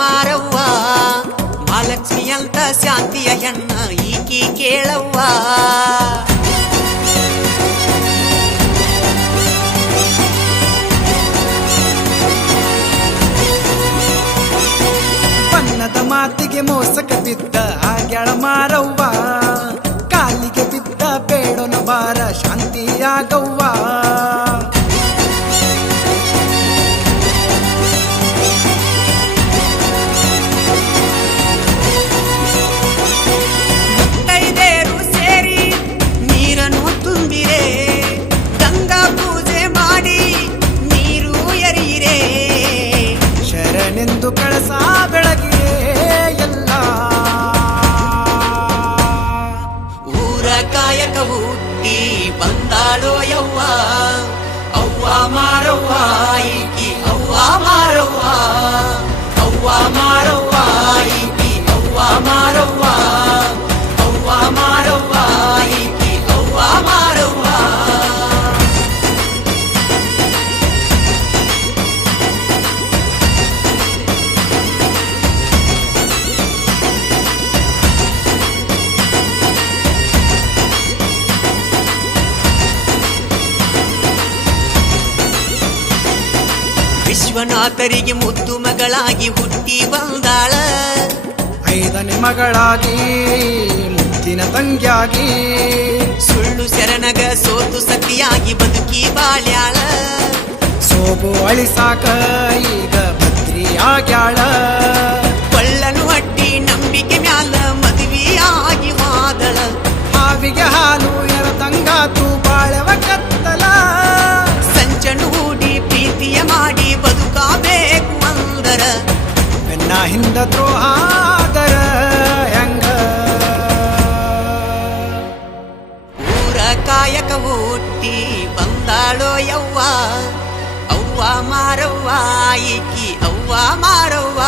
ಮಾರವ್ವ ಮಹಾಲಕ್ಷ್ಮಿ ಅಂತ ಶಾಂತಿಯ ಹೆಣ್ಣ ಈಕಿ ಕೇಳವ್ವ. ಬಣ್ಣದ ಮಾತಿಗೆ ಮೋಸಕ ಬಿದ್ದ ಆಗ್ಯಾಳ ಮಾರವ್ವ, ಕಾಲಿಗೆ ಬಿದ್ದ ಬೇಡೋನ ಬಾರ ಶಾಂತಿಯಾಗವ್ವ. ಮುತ್ತೈದೆಯರು ಸೇರಿ ನೀರನ್ನು ತುಂಬಿರೆ, ಗಂಗಾ ಪೂಜೆ ಮಾಡಿ ನೀರು ಎರಿಯಿರೆ, ಶರಣೆಂದು ಕಳಸ ಬೆಳಗಿರೆ ಎಲ್ಲ. ಊರ ಕಾಯಕ ಹುಟ್ಟಿ ಬಂದಾಳೋ ಯವ್ವ, ಅವ್ವ ಮಾರವ್ವ ಈಕಿ ಅವ್ವ ಮಾರವ್ವ, ಅವ್ವ ಮಾರವ್ವ ಈಕಿ ಅವ್ವ ಮಾರವ್ವ, ಅವ್ವ ಮಾರವ್ವ ಈಕಿ ಅವ್ವ ಮಾರವ್ವ. ವಿಶ್ವನಾಥರಿಗೆ ಮುದ್ದು ಮಗಳಾಗಿ ಹುಟ್ಟಿ ಬಂದಾಳ, ಐದನೇ ಮಗಳಾಗಿ ಮುತ್ತಿನ ತಂಗ್ಯಾಗಿ, ಸುಳ್ಳು ಶರಣಗ ಸೋತು ಸತಿಯಾಗಿ ಬದುಕಿ ಬಾಳ್ಯಾಳ, ಸೋಗು ಅಳಿಸಾಕ ಈಗ ಭದ್ರಿಯಾಗ್ಯಾಳ. ಕೊಳ್ಳನು ಅಡ್ಡಿ ನಂಬಿಕೆ ಮ್ಯಾಲ ಮದುವೆಯಾಗಿ ಹೋದಳ, ಹಾವಿಗೆ ಹಾಲು ಎಳದಂಗಾತು ಬಾಳವ ಕತ್ತಲ. ಸಂಚನು ಹೂಡಿ ಪ್ರೀತಿಯ ಮಾಡಿ ಬದುಕಬೇಕು ಅಂದರ, ಬೆನ್ನ ಹಿಂದ ದ್ರೋಹಾದರ ಹೆಂಗ. ಊರ ಕಾಯಕ ಹುಟ್ಟಿ ಬಂದಾಳೋ ಯವ್ವ, ಅವ್ವ ಮಾರವ್ವ ಈಕಿ ಅವ್ವ ಮಾರವ್ವ.